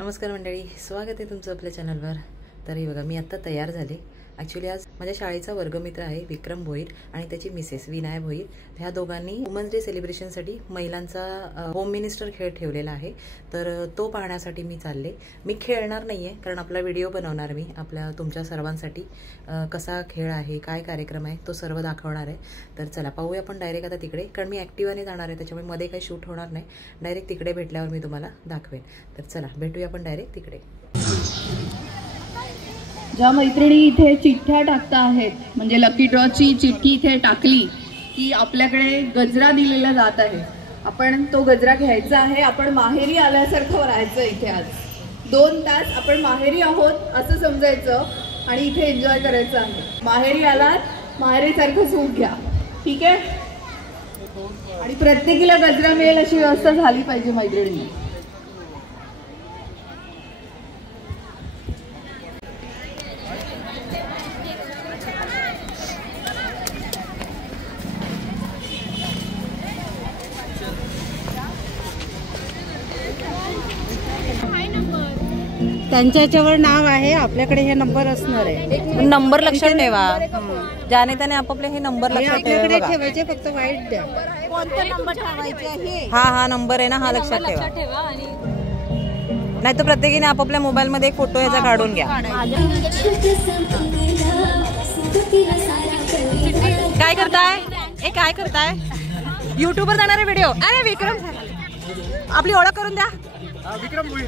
नमस्कार मंडळी, स्वागत आहे तुमचं आपल्या चॅनलवर। तर हे बघा, मी आत्ता तयार झाले। ॲक्च्युली आज माझ्या शाळेचा वर्गमित्र आहे विक्रम भोईर आणि त्याची मिसेस विनाय भोईर। ह्या दोघांनी वुमन्स डे सेलिब्रेशनसाठी महिलांचा होम मिनिस्टर खेळ ठेवलेला आहे, तर तो पाहण्यासाठी मी चालले। मी खेळणार नाही आहे, कारण आपला व्हिडिओ बनवणार मी आपल्या तुमच्या सर्वांसाठी। कसा खेळ आहे, काय कार्यक्रम आहे, तो सर्व दाखवणार आहे। तर चला पाहूया आपण डायरेक्ट आता तिकडे, कारण मी ॲक्टिवाने जाणार आहे, त्याच्यामुळे मध्ये काही शूट होणार नाही। डायरेक्ट तिकडे भेटल्यावर मी तुम्हाला दाखवेन। तर चला भेटूया आपण डायरेक्ट तिकडे। ज्या मैत्रिणी इथे चिठ्ठ्या टाकता आहेत, म्हणजे लकी ड्रॉची चिठ्ठी इथे टाकली की आपल्याकडे गजरा दिलेला जात आहे। आपण तो गजरा घ्यायचा आहे। आपण माहेरी आल्यासारखं राहायचं इथे। आज 2 तास आपण माहेरी आहोत असं समजायचं आणि इथे एन्जॉय करायचं आहे। माहेरी आलात, माहेरीसारखं सुख घ्या, ठीक आहे। आणि प्रत्येकीला गजरा मिळेल अशी व्यवस्था झाली पाहिजे मैत्रिणी। त्यांच्या याच्यावर नाव आहे, आपल्याकडे हे नंबर असणार आहे। नंबर लक्षात ठेवा, ज्याने त्याने आपापले हे नंबर लक्षात ठेवायचे, फक्त वाईट द्या। कोणता नंबर ठेवायचा आहे? हा नंबर आहे ना, हा लक्षात ठेवा। नाही तर प्रत्येकीने आपापल्या मोबाईल मध्ये एक फोटो ह्याचा काढून घ्या। काय करताय? युट्यूबवर जाणारे व्हिडिओ। अरे विक्रम, आपली ओळख करून द्या। विक्रम भोईर।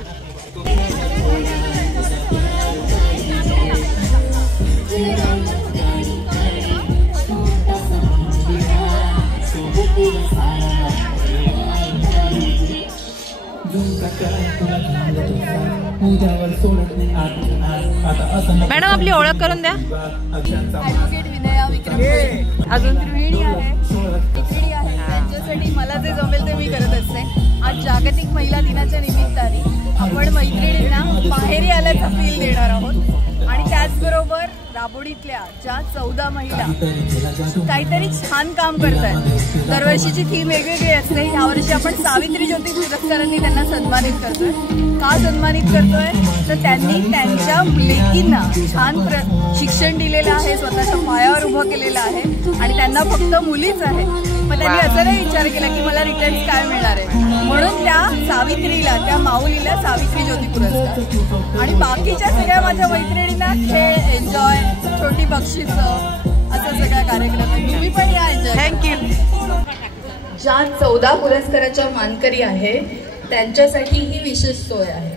मॅडम आपली ओळख करून द्या। ॲडव्होकेट विनया विक्रम भोईर। अजून गृहिणी आहे, त्यांच्यासाठी मला जे जमेल ते मी करत असते। आज जागतिक महिला दिनाच्या निमित्ताने आपण मैत्रिणींना माहेरी आल्याचा फील देणार आहोत। आणि त्याचबरोबर राबोडीतल्या ज्या 14 महिला काहीतरी छान काम करतात। दरवर्षीची थीम वेगवेगळी असते। यावर्षी आपण सावित्री ज्योती पुरस्कारांनी त्यांना सन्मानित करतोय। का सन्मानित करतोय तर त्यांनी त्यांच्या लेकींना छान शिक्षण दिलेलं आहे, स्वतःच्या पायावर उभं केलेलं आहे आणि त्यांना फक्त मुलीच आहे। मग त्यांनी असं नाही विचार केला की मला रिटर्न्स काय मिळणार आहे, म्हणून त्या सावित्रीला, त्या माऊलीला सावित्री ज्योती पुरस्कार। आणि बाकीच्या सगळ्या माझ्या मैत्रिणींना खेळ, एन्जॉय, छोटी बक्षीस, असं सगळा कार्यक्रम आहे। तुम्ही पण या एन्जॉय। थँक्यू। ज्या 14 पुरस्काराच्या मानकरी आहे त्यांच्यासाठी ही विशेष सोय आहे।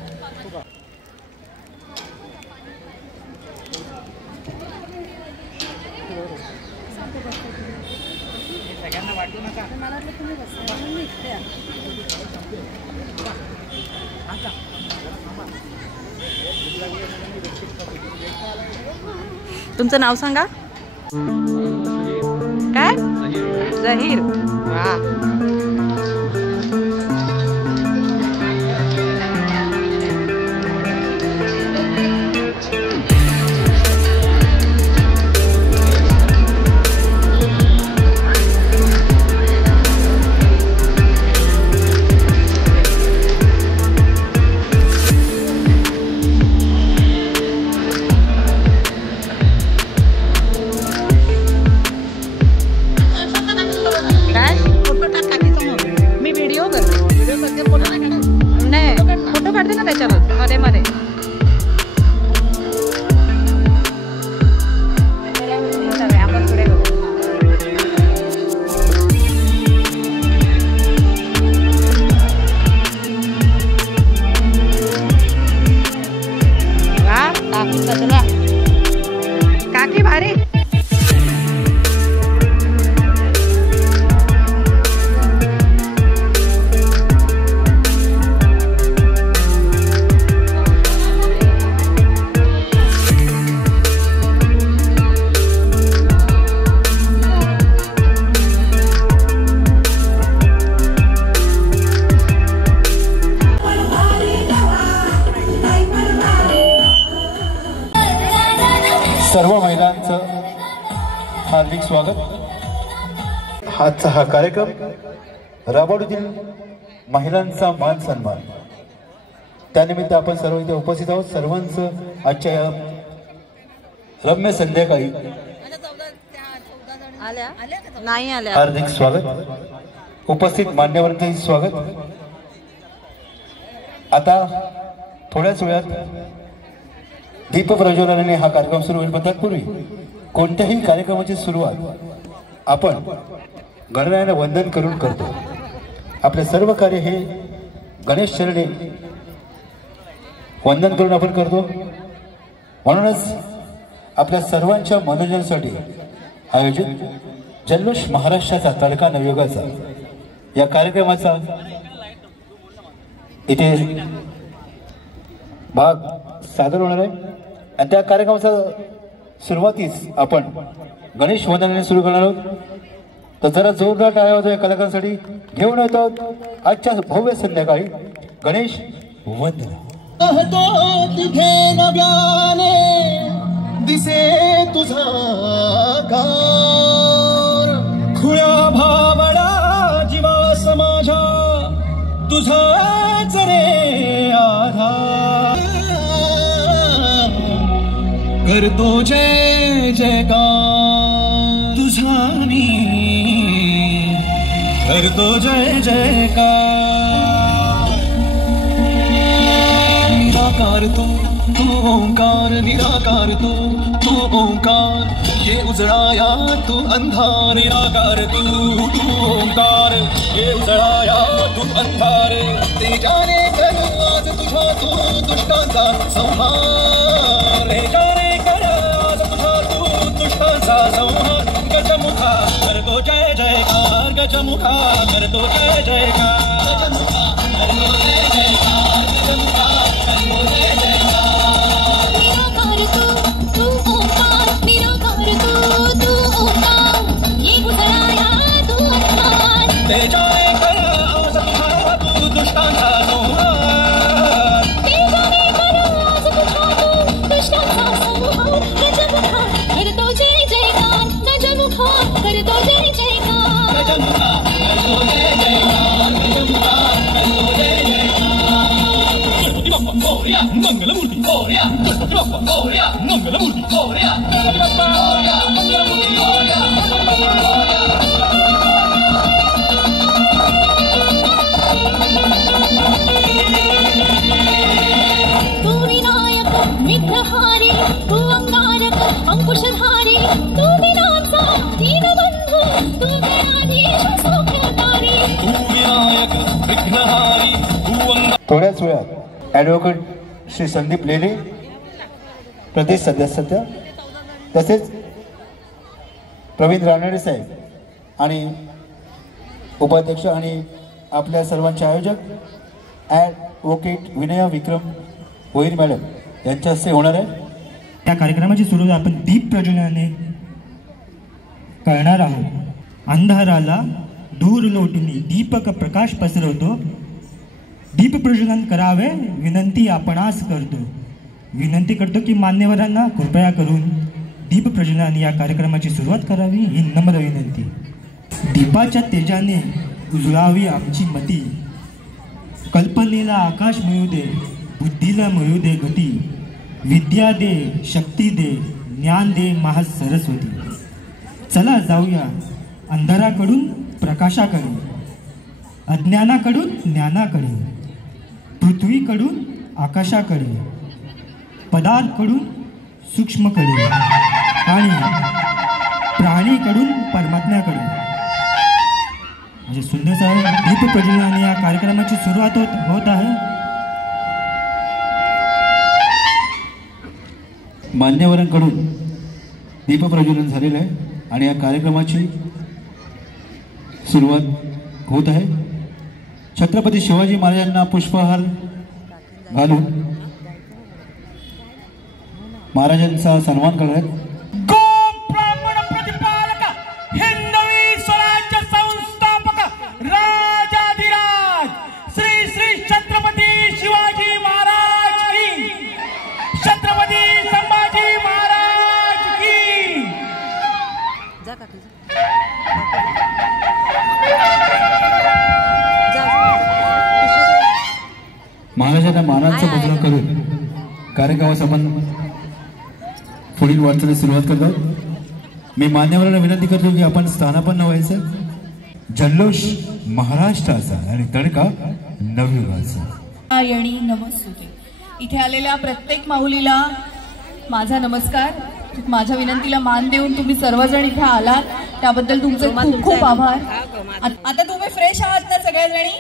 तुमचं नाव सांगा। काय? जहीर। वाह। फोटो काढते ना त्याच्यावर मध्ये मध्ये। आपण पुढे बघू। वा काकी भारी। सर्व महिलांचं हार्दिक स्वागत। आजचा हा कार्यक्रम राबवडीतील महिलांचा मान सन्मान त्यानिमित्त आपण सर्व इथे उपस्थित आहोत. सर्वांचं आजच्या या रम्य संध्याकाळी नाही आल्या. हार्दिक स्वागत. उपस्थित मान्यवरांचंही स्वागत. आता थोड्याच वेळात दीप प्रज्वलनाने हा कार्यक्रम सुरू होईल. पण तत्पूर्वी कोणत्याही कार्यक्रमाची सुरुवात आपण गणरायाला वंदन करून करतो. आपले सर्व कार्य हे गणेश चरणी वंदन करून आपण करतो. म्हणूनच आपल्या सर्वांच्या मनोरंजनासाठी आयोजित जल्लोष महाराष्ट्राचा तडका नवयुगाचा या कार्यक्रमाचा इथे भाग सादर होणार आहे. आणि त्या कार्यक्रमाचा सुरुवातीस आपण गणेश वंदनाने सुरू करणार आहोत. तर जरा जोरदार टाळ्या वाजवा या कलाकारांसाठी. घेऊन येतो आजच्या भव्य संध्याकाळी गणेश वंदन. तिथे नव्याने दिसे तुझा कार, खुळ्या भावडा जीवास माझ्या तुझाच रे आधार. करतो जय जयकार तुझा मी, करतो जय जयकार. निराकार तू ओंकार, निराकार तू ओंकार, ये उजळाया तू अंधार. निराकार तू ओंकार, ये उजळाया तू अंधार. तेजाने कर आज तुझा तू दुष्टांचा संहार. तेजाने कर आज तुझा तू दुष्टांचा संहार. गजमुखा करतो जय जयकार, गजमुखा करतो जय जयकार, गजमुखा करतो जय जयकार, गजमुखा करतो जय जयकार. निराकार तू ओंकार, निराकार तू ओंकार, ये उजळाया तू अंधार. तेजाने कर आज तुझा तू दुष्टांचा संहार. तेजाने कर आज तुझा तू दुष्टांचा संहार. गजमुखा करतो जय जयकार, गजमुखा करतो जय जयकार, गजमुखा करतो जय जयकार, गजमुखा करतो जय जयकार. गणपती बाप्पा मोरया, मंगलमूर्ती मोरया. गणपती बाप्पा मोरया, मंगलमूर्ती मोरया. गणपती बाप्पा मोरया, मंगलमूर्ती मोरया. गणपती बाप्पा मोरया. तू विनायक विघ्नहारी, तू अंगारक अंकुशधारी, तू विनाचा दीनबंधू, तू गणाधीश सौख्यकारी. तू विनायक विघ्नहारी, तू थोड्याच वेळात ॲडव्होकेट श्री संदीप लेले प्रदेश सदस्य, तसेच प्रवीण रानडे साहेब आणि उपाध्यक्ष आणि आपल्या सर्वांचे आयोजक ॲडव्होकेट विनया विक्रम भोईर मॅडम यांच्या हस्ते होणार आहे. या कार्यक्रमाची सुरुवात आपण दीप प्रज्वलनाने करणार आहोत. अंधाराला दूर लोटून दीपक प्रकाश पसरवतो, दीप प्रज्वलन करावे विनंती आपणास करतो. विनंती करतो की मान्यवरांना कृपया करून दीप प्रज्वलन या कार्यक्रमाची सुरुवात करावी ही नम्र विनंती. दीपाच्या तेजाने उजळावी आमची मती, कल्पनेला आकाश मिळू दे, बुद्धीला मिळू दे गती. विद्या दे, शक्ती दे, ज्ञान दे महा सरस्वती. चला जाऊया अंधाराकडून प्रकाशाकडे, अज्ञानाकडून ज्ञानाकडे, पृथ्वीकडून आकाशाकडे, पदार्थकडून सूक्ष्मकडे आणि प्राणीकडून परमात्म्याकडे. म्हणजे सुंदरसा दीप प्रज्वलन या कार्यक्रमाची सुरुवात होत आहे. मान्यवरांकडून दीप प्रज्वलन झालेलं आहे आणि या कार्यक्रमाची सुरुवात होत आहे. छत्रपती शिवाजी महाराजांना पुष्पहार घालून महाराजांचा सन्मान करणार आहेत. महाराजांना मानाचा टाळ्यांचा मुजरा करून कार्यक्रमास आपण पुढील वाटचालीस सुरुवात करतात। मी मान्यवरांना विनंती करतो की आपण स्थानापन्न व्हायचं। जल्लोष महाराष्ट्राचा आणि तडका नवयुगाचा। येणी नमस्ते। इथे आलेल्या प्रत्येक माऊलीला माझा नमस्कार। माझ्या विनंतीला मान देऊन तुम्ही सर्वजण इथे आलात त्याबद्दल तुमचे खूप खूप आभार। आता तुम्ही फ्रेश आहात ना सगळ्याजणी?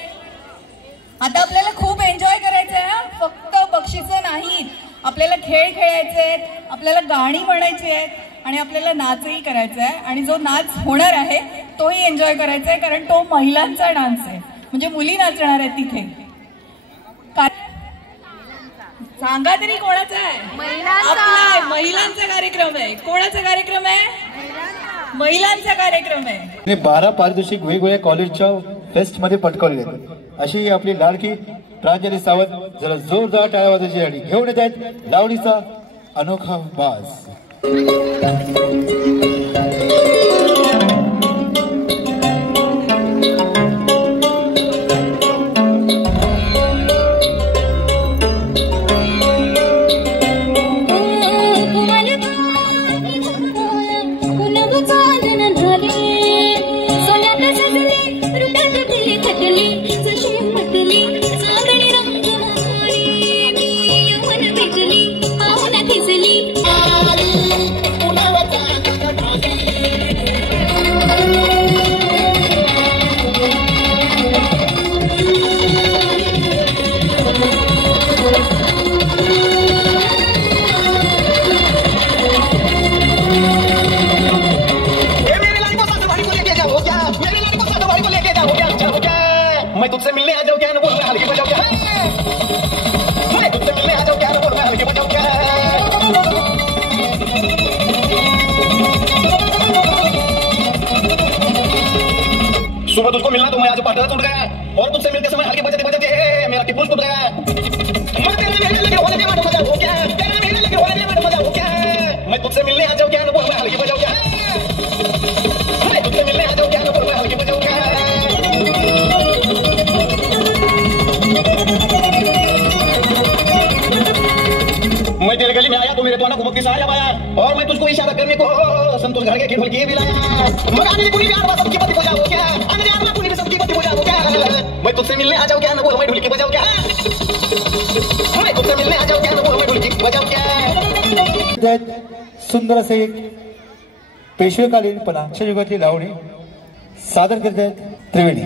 आता आपल्याला खूप एन्जॉय करायचं आहे, फक्त बक्षिसं नाहीत, आपल्याला खेळ खेळायचे आहेत, आपल्याला गाणी म्हणायची आहेत आणि आपल्याला नाचही करायचा आहे। आणि जो नाच होणार आहे तोही एन्जॉय करायचा आहे, कारण तो महिलांचा डान्स आहे, म्हणजे मुली नाचणार आहेत तिथे। सांगा तरी कोणाचा आहे? आपला महिलांचा कार्यक्रम आहे। कोणाचा कार्यक्रम आहे? महिलांचा कार्यक्रम आहे। 12 पारितोषिक वेगवेगळ्या कॉलेजच्या फेस्ट मध्ये पटकावले आहेत। अशी आपली लाडकी प्रांजली सावंत जरा जोरदार टाळ्या वाजवायची आणि घेऊन येत आहेत लावणीचा अनोखा बाज। मैं तुझसे मिलने आ जाऊं क्या न बोल मैं हल्के बजाऊं क्या? मैं तुझसे मिलने आ जाऊं क्या न बोल मैं हल्के बजाऊं क्या? सुबह तुझको मिलना तो मैं आज पार्टनर टूट गया और तुझसे मिलते समय हल्के बजाते बजाते मेरा टिप्पू टूट गया। मैं तेरे मिलने लगे होने के बाद मजा हो क्या? तेरे मिलने लगे होने के बाद मजा हो क्या? मैं तुझसे मिलने आ जाऊं क्या न बोल मैं हल्के बजाऊं क्या? मैं तुझसे मिलने आ जाऊं क्या न बोल मैं हल्के बजाऊं क्या? मैं तेरे गली में आया तो मेरे द्वारा घुमक के साया पाया और मैं तुझको इशारा करने को संतोष घर के खिड़की के भी लाया। मगाने कुनी प्यार बा सबकी बत्ती बुझाओ क्या? आने यार कुनी भी सबकी बत्ती बुझाओ क्या? मैं तुझसे मिलने आ जाऊं क्या न बोल मैं ढोलकी बजाऊं क्या? मैं तुझसे मिलने आ जाऊं क्या न बोल मैं ढोलकी बजाऊं क्या? सुंदर असे एक पेशवेकालीन पण आजच्या युगातली लावणी सादर करतात त्रिवेणी।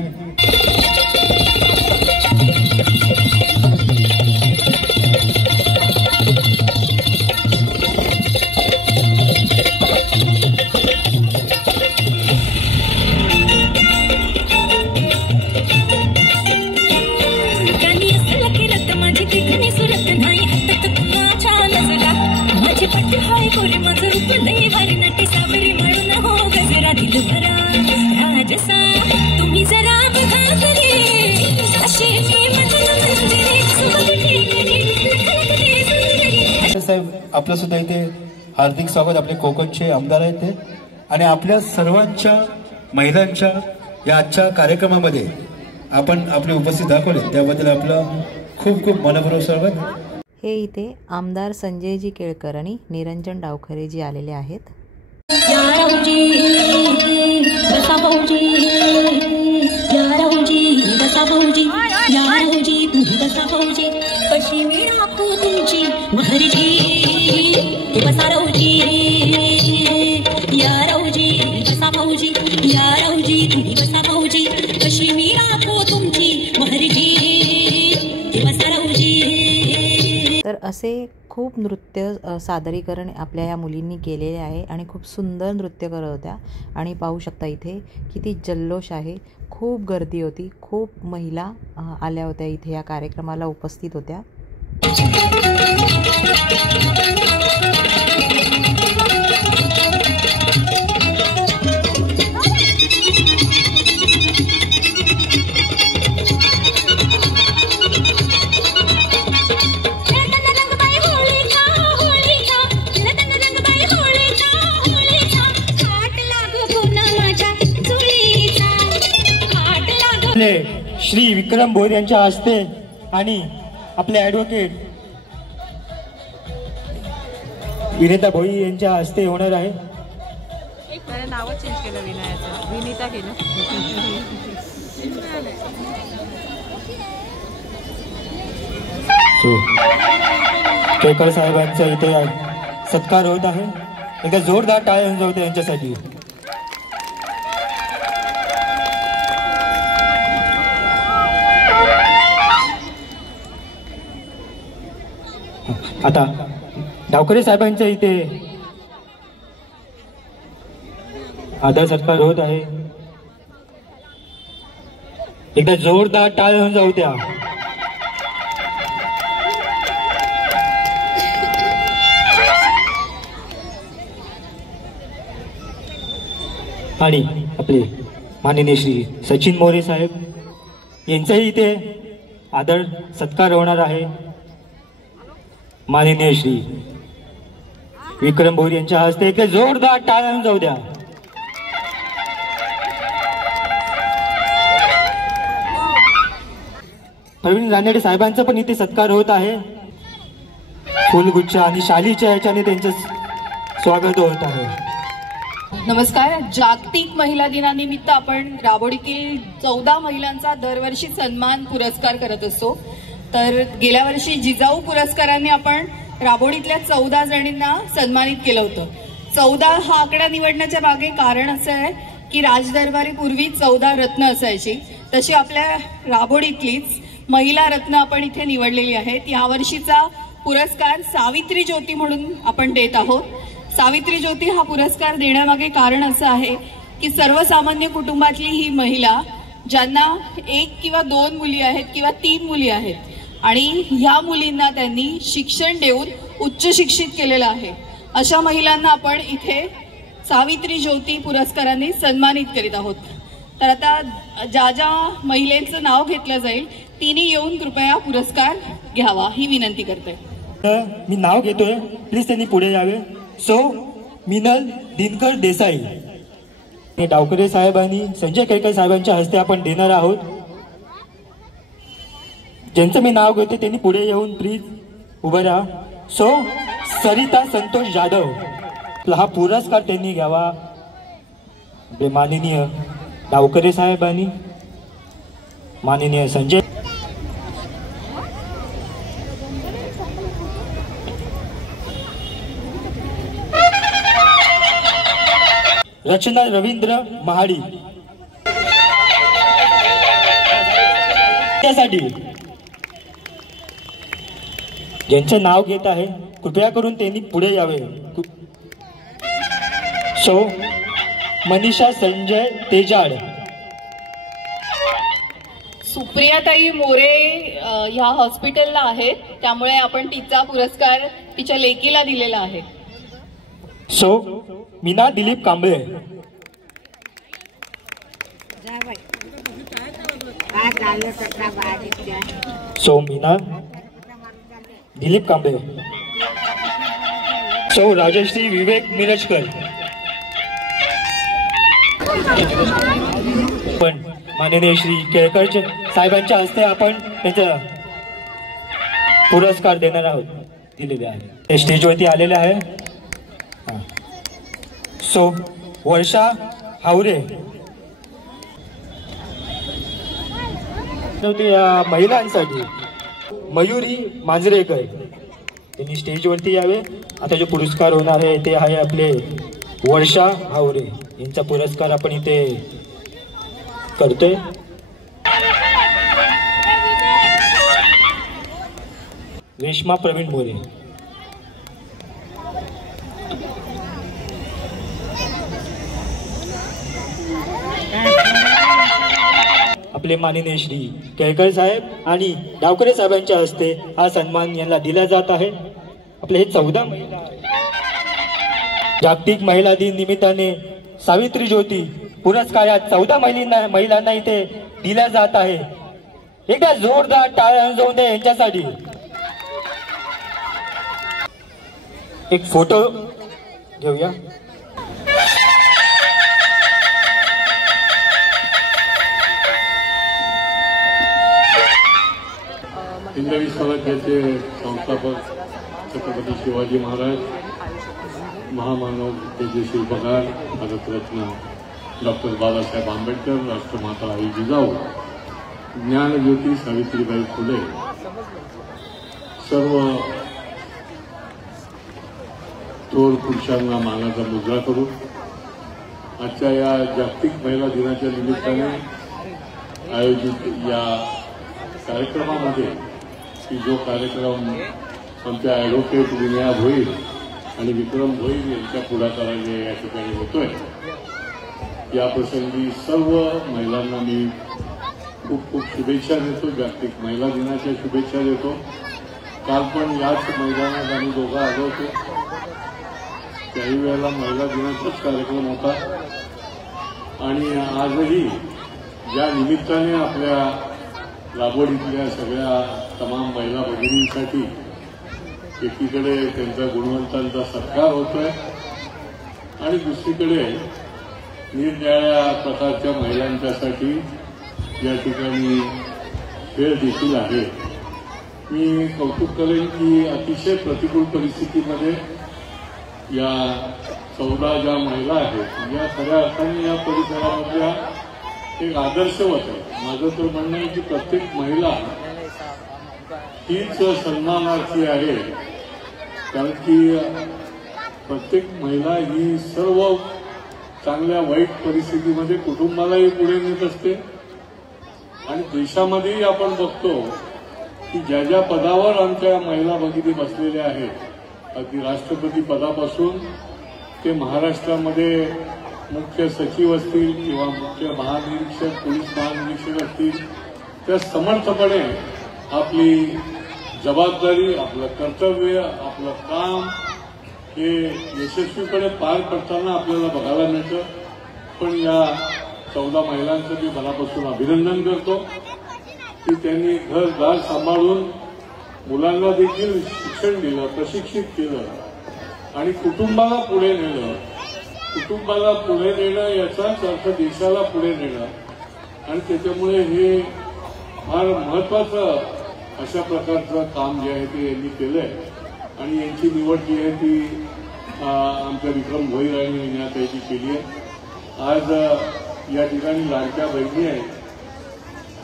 साहेब आपलं सुद्धा इथे हार्दिक स्वागत। आपले कोकणचे आमदार आहेत ते आणि आपल्या सर्वांच्या महिलांच्या या आजच्या कार्यक्रमामध्ये आपण आपली उपस्थिती दाखवली त्याबद्दल आपलं खूप खूप मनपूर्वक स्वागत। हे इथे आमदार संजयजी केळकर आणि निरंजन डावखरे जी आलेले आहेत। तर असे खूप नृत्य सादरीकरण आपल्या या मुलींनी केलेले आहे आणि खूप सुंदर नृत्य करत होत्या आणि पाहू शकता इथे किती जल्लोष आहे। खूप गर्दी होती, खूप महिला आल्या होत्या इथे या कार्यक्रमाला उपस्थित होत्या। श्री विक्रम भोईर यांच्या हस्ते आणि आपले ॲडव्होकेट विनिता भोई यांच्या हस्ते होणार आहे. नाव चेंज केलं विनयाचं, विनिता केलं. केळकर साहेबांचा इथे सत्कार होत आहे. एकदा जोरदार टाळ्या होते यांच्यासाठी. आता डावकरे साहेबांच्या इथे आदर सत्कार होत आहे. एकदा जोरदार टाळ्या होऊन जाऊ द्या. आणि आपले माननीय श्री सचिन मोरे साहेब यांचाही इथे आदर सत्कार होणार आहे. माननीय श्री विक्रम भोईर यांच्या हस्ते एक जोरदार टाळ्या होऊन जाऊ द्या. प्रवीण रानडे साहेबांचा पण इथे सत्कार होत आहे. फुलगुच्छ आणि शालीच्या ह्याच्याने त्यांचं स्वागत होत आहे. नमस्कार. जागतिक महिला दिनानिमित्त आपण राबोडीतील 14 महिलांचा दरवर्षी सन्मान पुरस्कार करत असतो. तर गेल्या वर्षी जिजाऊ पुरस्काराने आपण राबोडीतल्या 14 जणींना सन्मानित केलं होतं. 14 हा आकडा निवडण्याच्या मागे कारण असं आहे की राजदरबारी पूर्वी 14 रत्न असायची, तशी आपल्या राबोडीतलीच महिला रत्न आपण इथे निवडलेली आहेत. यावर्षीचा पुरस्कार सावित्री ज्योती म्हणून आपण देत आहोत. सावित्री ज्योती हा पुरस्कार देण्यामागे कारण असं आहे की सर्वसामान्य कुटुंबातली ही महिला ज्यांना 1 किंवा 2 मुली आहेत किंवा 3 मुली आहेत आणि ह्या मुलींना त्यांनी शिक्षण देऊन उच्च शिक्षित केलेलं आहे, अशा महिलांना आपण इथे सावित्री ज्योती पुरस्काराने सन्मानित करीत आहोत. तर आता ज्या ज्या महिलेचं नाव घेतलं जाईल तिने येऊन कृपया पुरस्कार घ्यावा ही विनंती करते. मी नाव घेतोय, प्लीज त्यांनी पुढे यावे. सो मिनल दिनकर देसाई. डावकरे साहेब आणि संजय केळकर साहेबांच्या हस्ते आपण देणार आहोत. ज्यांचं मी नाव घेते त्यांनी पुढे येऊन प्लीज उभं राहा. सो सरिता संतोष जाधव हा पुरस्कार त्यांनी घ्यावा. आपले माननीय डावकरे साहेब आणि माननीय संजय रचना रवींद्र महाडी त्यासाठी ज्यांचं नाव घेत आहे कृपया करून त्यांनी पुढे यावे. सो मनीषा संजय तेजाड. सुप्रियाताई मोरे ह्या हॉस्पिटलला आहेत, त्यामुळे आपण तिचा पुरस्कार तिच्या लेकीला दिलेला आहे. So Meena Dilip Kamble. So Meena Dilip Kamble. So Rajashree Vivek Mirajkar. पण माननीय श्री केळकर साहेबांच्या हस्ते आपण त्यांचा पुरस्कार देणार आहोत, दिलेले आहे. ते स्टेजवरती आलेले आहे. सो वर्षा हावरे. या महिलांसाठी मयुरी मांजरेकर त्यांनी स्टेजवरती यावे. आता जो पुरस्कार होणार आहे ते आहे आपले वर्षा हावरे यांचा पुरस्कार आपण इथे करतोय. रेश्मा प्रवीण मोरे. आपले माननीय श्री केळकर साहेब आणि डावकरे साहेबांच्या हस्ते हा सन्मान यांना दिला जात आहे. आपले हे 14 महिला जागतिक महिला दिन निमित्ताने सावित्री ज्योती पुरस्कार या 14 महिलांना इथे दिला जात आहे. एकदा जोरदार टाळ्या जाऊन द्या यांच्यासाठी. एक फोटो घेऊया. हिंदवी स्वराज्याचे संस्थापक छत्रपती शिवाजी महाराज, महामानव तेजस्वी पगार, भारतरत्न डॉक्टर बाबासाहेब आंबेडकर, राष्ट्रमाता आई जिजाऊ, ज्ञानज्योती सावित्रीबाई फुले, सर्व थोर पुरुषांना मानाचा मुजरा करून आजच्या या जागतिक महिला दिनाच्या निमित्ताने आयोजित या कार्यक्रमामध्ये की जो कार्यक्रम आमच्या ॲडव्होकेट विनया भोईर आणि विक्रम भोईर यांच्या पुढाकाराने या ठिकाणी होतोय, या प्रसंगी सर्व महिलांना मी खूप खूप शुभेच्छा देतो. जागतिक महिला दिनाच्या शुभेच्छा देतो. काल पण याच मैदानात आम्ही दोघं आलो होतो. त्याही वेळेला महिला दिनाचाच कार्यक्रम होता आणि आजही या निमित्ताने आपल्या लागवडीतल्या सगळ्या तमाम महिला भगिनींसाठी एकीकडे त्यांच्या गुणवंतांचा सत्कार होतोय आणि दुसरीकडे निरनिराळ्या प्रकारच्या महिलांच्यासाठी या ठिकाणी खेळ देखील आहे. मी कौतुक करेन की अतिशय प्रतिकूल परिस्थितीमध्ये या 14 ज्या महिला आहेत या खऱ्या अर्थाने या परिसरामधल्या एक आदर्शवत आहे. माझं तर म्हणणं आहे की प्रत्येक महिला हीच सन्मानार्थी आहे, कारण की प्रत्येक महिला ही सर्व चांगल्या वाईट परिस्थितीमध्ये कुटुंबालाही पुढे नेत असते आणि देशामध्येही आपण बघतो की ज्या ज्या पदावर आमच्या महिला भगिनी बसलेल्या आहेत, अगदी राष्ट्रपती पदापासून ते महाराष्ट्रामध्ये मुख्य सचिव असतील किंवा मुख्य महानिरीक्षक, पोलीस महानिरीक्षक असतील, त्या समर्थपणे आपली जबाबदारी, आपलं कर्तव्य, आपलं काम हे यशस्वीपणे पार पडताना आपल्याला बघायला मिळतं. पण या 14 महिलांचं मी मनापासून अभिनंदन करतो की त्यांनी घरदार सांभाळून मुलांना देखील शिक्षण दिलं, प्रशिक्षित केलं आणि कुटुंबाला पुढे नेलं. कुटुंबाला पुढे नेणं याचाच अर्थ देशाला पुढे नेणं आणि त्याच्यामुळे हे फार महत्वाचं अशा प्रकारचं काम जे आहे ते यांनी केलंय आणि यांची निवड जी आहे ती आमच्या विक्रम भोईर आणि विनयाताईची केली आहे. आज या ठिकाणी लाडक्या बहिणी आहेत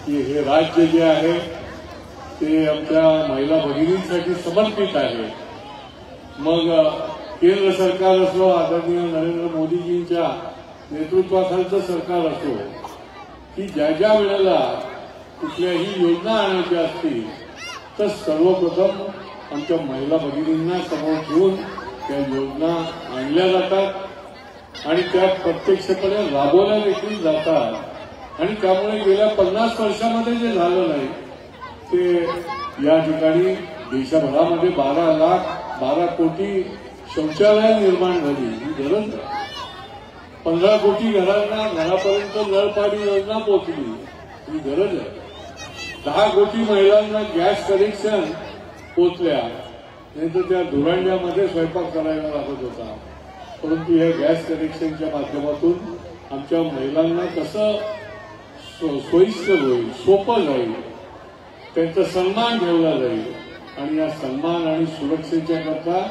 की हे राज्य जे आहे ते आमच्या महिला भगिनींसाठी समर्पित आहे. मग केंद्र सरकार असो, आदरणीय नरेंद्र मोदीजींच्या नेतृत्वाखालचं सरकार असो, की ज्या ज्या वेळेला कुठल्याही योजना आणायच्या असतील तर सर्वप्रथम आमच्या महिला भगिनींना समोर ठेवून त्या योजना आणल्या जातात आणि त्या प्रत्यक्षपणे राबवल्या देखील जातात आणि त्यामुळे गेल्या 50 वर्षामध्ये जे झालं नाही ते या ठिकाणी देशभरामध्ये 12 कोटी शौचालय निर्माण झाली. ही गरज आहे. 15 कोटी घरांना घरापर्यंत नळपाणी योजना पोहोचली. ही गरज आहे. 10 कोटी महिलांना गॅस कनेक्शन पोचल्या, नाही तर त्या धुरांड्यामध्ये स्वयंपाक करायला लागत होता. परंतु या गॅस कनेक्शनच्या माध्यमातून आमच्या महिलांना कसं सोयीस्कर होईल, सोपं जाईल, त्यांचा सन्मान ठेवला जाईल आणि या सन्मान आणि सुरक्षेच्या करता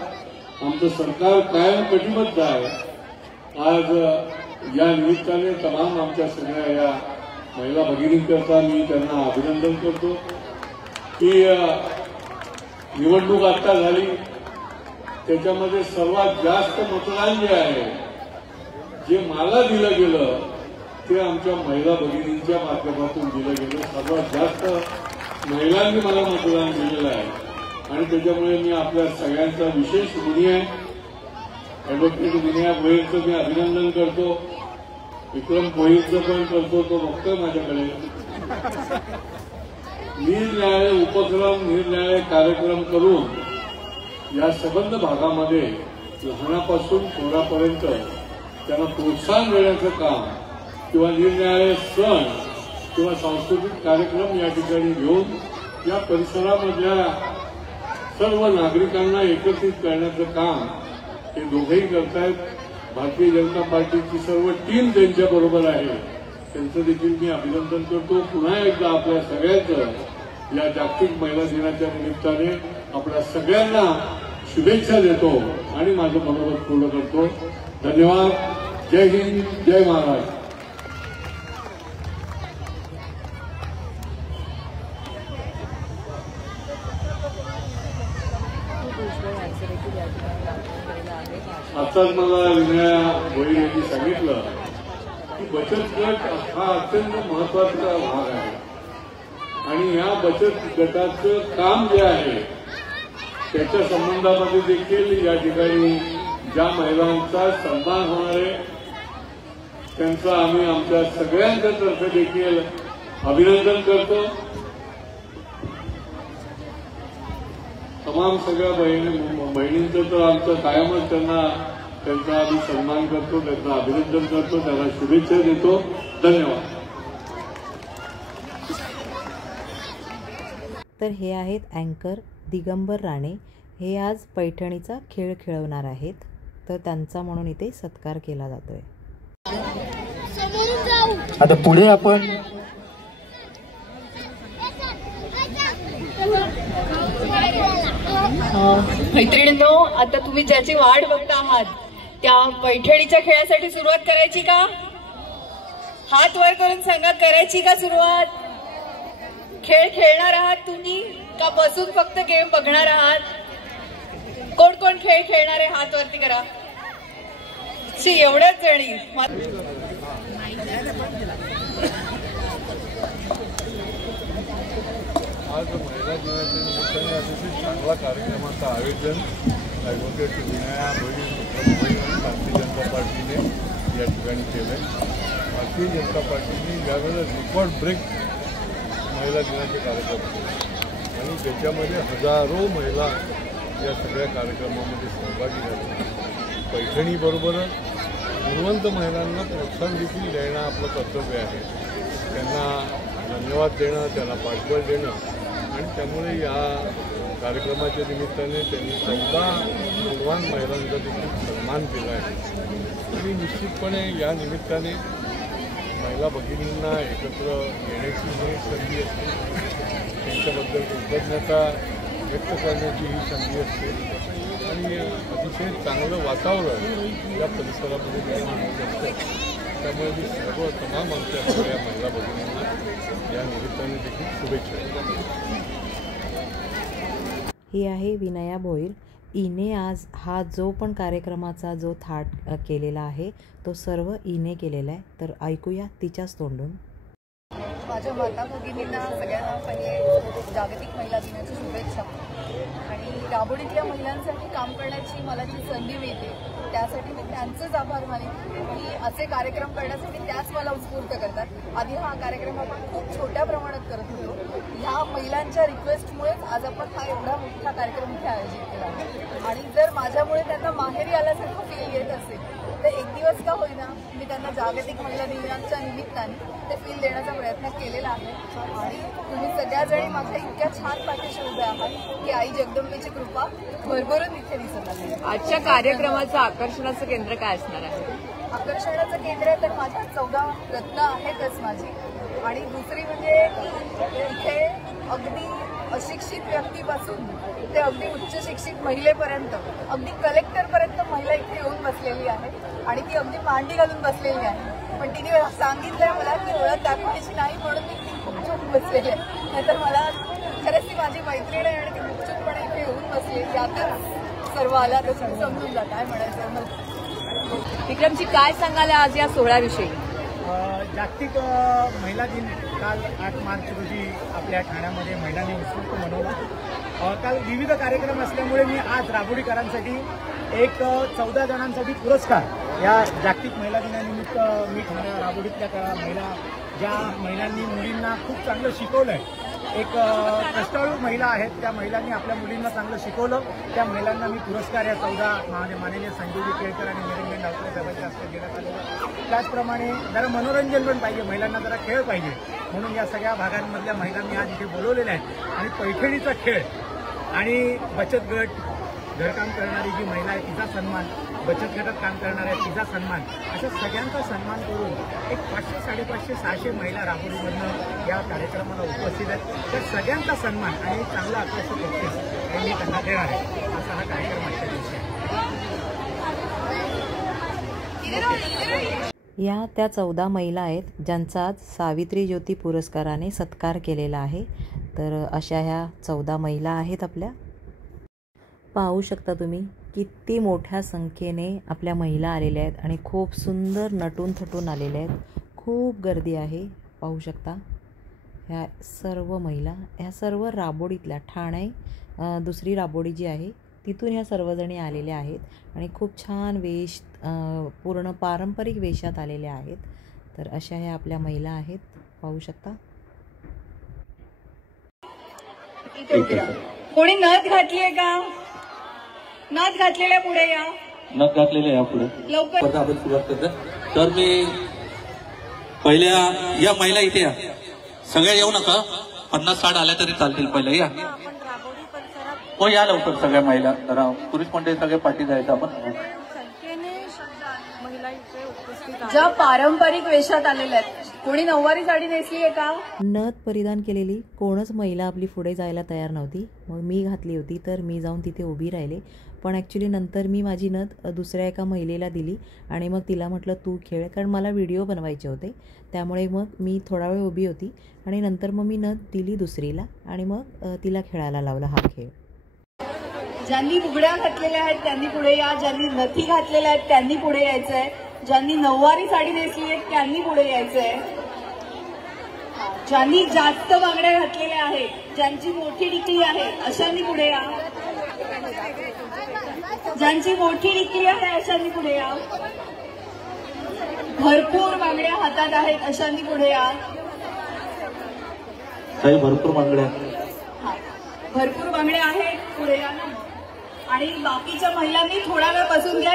आमचं सरकार कायम कटिबद्ध आहे. आज या निमित्ताने तमाम आमच्या सगळ्या या महिला भगिनींकरता मी त्यांना अभिनंदन करतो की निवडणूक आता झाली त्याच्यामध्ये सर्वात जास्त मतदान जे आहे जे मला दिलं गेलं ते आमच्या महिला भगिनींच्या माध्यमातून दिलं गेलं. सर्वात जास्त महिलांनी मला मतदान दिलेलं आहे आणि त्याच्यामुळे मी आपल्या सगळ्यांचा विशेष ऋणी आहे. ॲडव्होकेट विनया भोईरचं मी अभिनंदन करतो, विक्रम भोईरचं पण करतो. तो बघतोय माझ्याकडे. निरनिराळे उपक्रम, निरनिराळे कार्यक्रम करून या सबंध भागामध्ये लहानापासून थोरापर्यंत त्यांना प्रोत्साहन देण्याचं काम किंवा निरनिराळे सण किंवा सांस्कृतिक कार्यक्रम या ठिकाणी घेऊन या परिसरामधल्या सर्व नागरिकांना एकत्रित करण्याचं काम हे दोघेही करतायत. भारतीय जनता पार्टीची सर्व टीम त्यांच्याबरोबर आहे. त्यांचं देखील मी अभिनंदन करतो. पुन्हा एकदा आपल्या सगळ्यांचं या जागतिक महिला दिनाच्या निमित्ताने आपल्या सगळ्यांना शुभेच्छा देतो आणि माझं मनोगत पूर्ण करतो. धन्यवाद. जय हिंद, जय महाराष्ट्र. आताच मला विनया भोईर यांनी सांगितलं की बचत गट हा अत्यंत महत्वाचा भाग आहे आणि या बचत गटाचं काम जे आहे त्याच्या संबंधामध्ये देखील या ठिकाणी ज्या महिलांचा सन्मान होणार आहे त्यांचा आम्ही आमच्या सगळ्यांच्या तर्फे देखील अभिनंदन करतो. तमाम सगळ्या बहिणींचं तर आमचं कायमच त्यांचा आम्ही सन्मान करतो, त्यांना अभिनंदन करतो, त्यांना शुभेच्छा देतो. धन्यवाद. तर हे आहेत अँकर दिगंबर राणे. हे आज पैठणीचा खेळ खेळवणार आहेत, तर त्यांचा म्हणून इथे सत्कार केला जातोय. आता पुढे आपण मैत्रिणींनो, आता तुम्ही ज्याची वाट बघता आहात त्या पैठणीच्या खेळासाठी सुरुवात करायची का? हात वर करून सांगा, करायची का सुरुवात? खेळ खेळणार आहात तुम्ही का बसून फक्त गेम बघणार आहात? कोण कोण खेळ खेळणार आहे हात वरती करा. एवढ्याच जणी. आज महिला दिनाच्या निमित्ताने अतिशय चांगला कार्यक्रमाचं आयोजन ॲडव्होकेट विनया भोईर आणि भारतीय जनता पार्टीने या ठिकाणी केलं आहे. भारतीय जनता पार्टीने यावेळेला रेकॉर्ड ब्रेक महिला दिनाचे कार्यक्रम केले आणि त्याच्यामध्ये हजारो महिला या सगळ्या कार्यक्रमामध्ये सहभागी झाले. पैठणीबरोबरच गुणवंत महिलांना प्रोत्साहन देखील देणं आपलं कर्तव्य आहे. त्यांना धन्यवाद देणं, त्यांना पाठबळ देणं आणि त्यामुळे या कार्यक्रमाच्या निमित्ताने त्यांनी 14 गुणवान महिलांचा देखील सन्मान केला आहे आणि निश्चितपणे या निमित्ताने महिला भगिनींना एकत्र येण्याची ही संधी असते, त्यांच्याबद्दल कृतज्ञता व्यक्त करण्याची ही संधी असते आणि अतिशय चांगलं वातावरण या परिसरामध्ये निर्माण होत असतं. त्यामुळे मी सर्व तमाम आमच्या सगळ्या महिला भगिनींना या निमित्ताने देखील शुभेच्छा देतो. ही आहे विनया भोईर. इने आज हा जो पण कार्यक्रमाचा जो थाट केलेला आहे तो सर्व इने केलेला आहे. तर ऐकूया तिच्याच तोंडून. माझ्या माता भगिनींना सगळ्यांना पहिले जागतिक महिला दिनाची शुभेच्छा. आणि राबोडीतल्या महिलांसाठी काम करण्याची मला जी संधी मिळते त्यासाठी मी त्यांचेच आभार मानेन की असे कार्यक्रम करण्यासाठी त्याच मला उत्स्फूर्त करतात. आधी हा कार्यक्रम आपण खूप छोट्या प्रमाणात करत होतो. ह्या महिलांच्या रिक्वेस्टमुळेच आज आपण हा एवढा मोठा कार्यक्रम इथे आयोजित केला आहे. आणि जर माझ्यामुळे त्यांना माहेरी आल्यासारखं फील येत असेल तर एक दिवस का होईना मी त्यांना जागतिक महिला दिनाच्या निमित्ताने ते फील देण्याचा प्रयत्न केलेला आहे. आणि तुम्ही सगळ्याजणी माझ्या इतक्या छान पाठीशी उभ्या आहात की आई जगदंबेची कृपा भरभरून इथे दिसत आहे. आजच्या कार्यक्रमाचं आकर्षणाचं केंद्र काय असणार आहे? आकर्षणाचं केंद्र तर माझ्या 14 रत्न आहेतच माझी. आणि दुसरी म्हणजे इथे अगदी अशिक्षित व्यक्तीपासून ते अगदी उच्च शिक्षित महिलेपर्यंत अगदी कलेक्टरपर्यंत महिला इथे येऊन बसलेली आहे आणि ती अगदी मांडी घालून बसलेली आहे. पण तिने सांगितलंय मला की ओळख दाखवायची नाही म्हणून मी ती गुपचूप बसलेली आहे. नाहीतर मला खरंच ती माझी मैत्रीण आहे आणि ती गुपचूपपणे इथे येऊन बसलेली. आता सर्व आला तर समजून जा काय म्हणायचं. विक्रमजी काय सांगाल आज या सोहळ्याविषयी? जागतिक महिला दिन काल 8 मार्च रोजी आपल्या ठाण्यामध्ये महिलांनी उत्स्फूर्त मनवला. काल विविध कार्यक्रम असल्यामुळे मी आज राबोडीकरांसाठी एक 14 जणांसाठी पुरस्कार या जागतिक महिला दिनानिमित्त मी ठाण्या राबोडीतल्या महिला ज्या महिलांनी मुलींना खूप चांगलं शिकवलं आहे, एक कष्टाळू महिला आहेत, त्या महिलांनी आपल्या मुलींना चांगलं शिकवलं, त्या महिलांना मी पुरस्कार या 14 माननीय संजीवजी केळकर आणि निरंजन डावकर साहेबांच्या हस्ते देण्यात आलेला. त्याचप्रमाणे जरा मनोरंजन पण पाहिजे, महिलांना जरा खेळ पाहिजे म्हणून या सगळ्या भागांमधल्या महिलांनी आज इथे बोलवलेल्या आहेत. आणि पैठणीचा खेळ आणि बचत गट घरकाम करणारी जी महिला आहे तिचा सन्मान, बचत गटात काम करणाऱ्या तिचा सन्मान, अशा सगळ्यांचा सन्मान करून एक 500, 550, 600 महिला राबवडीमधनं या कार्यक्रमाला उपस्थित आहेत. तर सगळ्यांचा सन्मान आणि चांगला आकर्षक बक्षीस हे मी त्यांना देणार आहे. असा हा कार्यक्रम आजच्या दिवशी आहे. या त्या 14 महिला आहेत ज्यांचा आज सावित्री ज्योती पुरस्काराने सत्कार केलेला आहे. तर अशा ह्या 14 महिला आहेत आपल्या. पाहू शकता तुम्ही किती मोठ्या संख्येने आपल्या महिला आलेल्या आहेत आणि खूप सुंदर नटून थटून आलेल्या आहेत. खूप गर्दी आहे पाहू शकता. ह्या सर्व महिला, ह्या सर्व राबोडीतल्या, ठाणे दुसरी राबोडी जी आहे तिथून ह्या सर्वजणी आलेल्या आहेत आणि खूप छान वेश, पूर्ण पारंपरिक वेशात आलेल्या आहेत. तर अशा ह्या आपल्या महिला आहेत पाहू शकता. कोणी नथ घातलीये का? नथ घातलेल्या पुढे या. नथ घातलेल्या या पुढे लवकर आपण सुरुवात करतो. तर मी पहिल्या या महिला इथे या. सगळ्या येऊ नका, 50-60 आल्या तरी चालतील. पहिल्या या. हो या लवकर सगळ्या महिला. जरा पुरुष मंडळी सगळे पाठी जायचं आपण. ज्या पारंपरिक वेशात आलेल्या आहेत, कोणी नऊवारी साडी नेसली आहे का? नथ परिधान केलेली कोणच महिला आपली पुढे जायला तयार नव्हती. मग मी घातली होती तर मी जाऊन तिथे उभी राहिले. पण ॲक्च्युली नंतर मी माझी नथ दुसऱ्या एका महिलेला दिली आणि मग तिला म्हटलं तू खेळ, कारण मला व्हिडिओ बनवायचे होते. त्यामुळे मग मी थोडा वेळ उभी होती आणि नंतर मग मी नथ दिली दुसरीला आणि मग तिला खेळायला लावला हा खेळ. ज्यांनी बुगड्या घातलेल्या आहेत त्यांनी पुढे या. ज्यांनी नथी घातलेल्या आहेत त्यांनी पुढे यायचंय. ज्यांनी नऊवारी साडी नेसली आहे त्यांनी पुढे यायचंय. ज्यांनी जास्त बांगड्या घातलेल्या आहेत, ज्यांची मोठी टिकली आहे अशांनी पुढे या. ज्यांची मोठी टिकली आहे अशांनी पुढे या. भरपूर बांगड्या हातात आहेत अशांनी पुढे या. काही भरपूर बांगड्या, भरपूर बांगड्या आहेत पुढे या ना. आणि बाकीच्या महिलांनी थोडा वेळ बसून घ्या.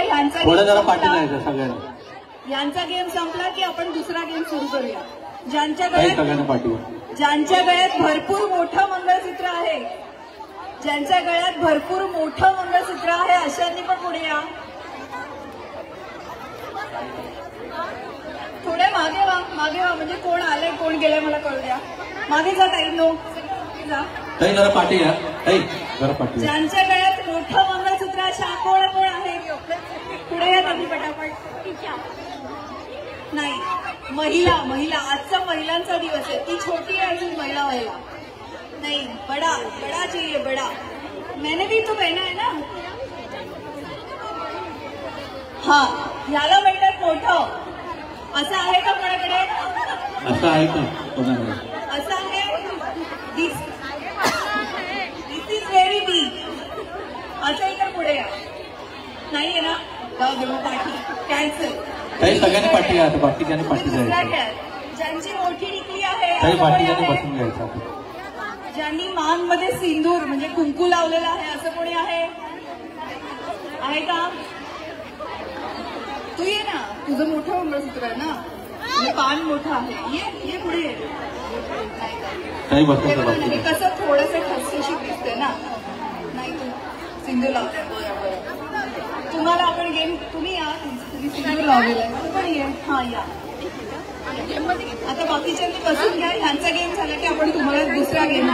ह्यांचा गेम संपला की आपण दुसरा गेम सुरू करूया. ज्यांच्या गळ्यात भरपूर मोठं मंगळसूत्र आहे, ज्यांच्या गळ्यात भरपूर मोठं मंगळसूत्र आहे अशांनी पण पुढे या. थोडे मागे वा, मागे वा. म्हणजे कोण आलंय कोण गेलंय मला कळू द्या. मागे जा ताई. नो जा. ज्यांच्या गळ्यात मोठं मंगळसूत्र अशा कोण कोण आहे पुढे या तुम्ही पटापट. नाही, महिला महिला आजचा महिलांचा दिवस आहे. ती छोटी आहे अजून महिला व्हायला नाही. बडा बडा चाहिए बडा. मैंने भी तो पहना है ना. हा, ह्याला म्हणतात मोठं. असं आहे का कोणाकडे? असं आहे का कोणाकडे? असं आहे. दिस इज व्हेरी बिग. असं इकडे पुढे या. नाहीये ना, जाऊ दे मग पाठी कॅन्सल. काही सगळ्यांनी पाठी घ्या. बाकीच्यांनी पाठी जायचं. ज्यांची मोठी टिकली आहे, काही बाकीच्यांनी बसून घ्यायचं. ज्यांनी मान मध्ये सिंदूर म्हणजे कुंकू लावलेला आहे असं कोणी आहे? आहे का? तू ये ना, तुझं मोठं मंगळसूत्र आहे ना, म्हणजे पान मोठं आहे. ये पुढे ये. कसं थोडंसं ठसठशीत दिसते ना. नाही तू सिंदूर लावते. तुम्हाला आपण गेम, तुम्ही या, तुम्ही सिंदूर लावलेला आहे. तू पण ये. हा या. आता बाकीच्यांनी बसून घ्या. ह्यांचा गेम झाला की आपण तुम्हाला दुसरा गेम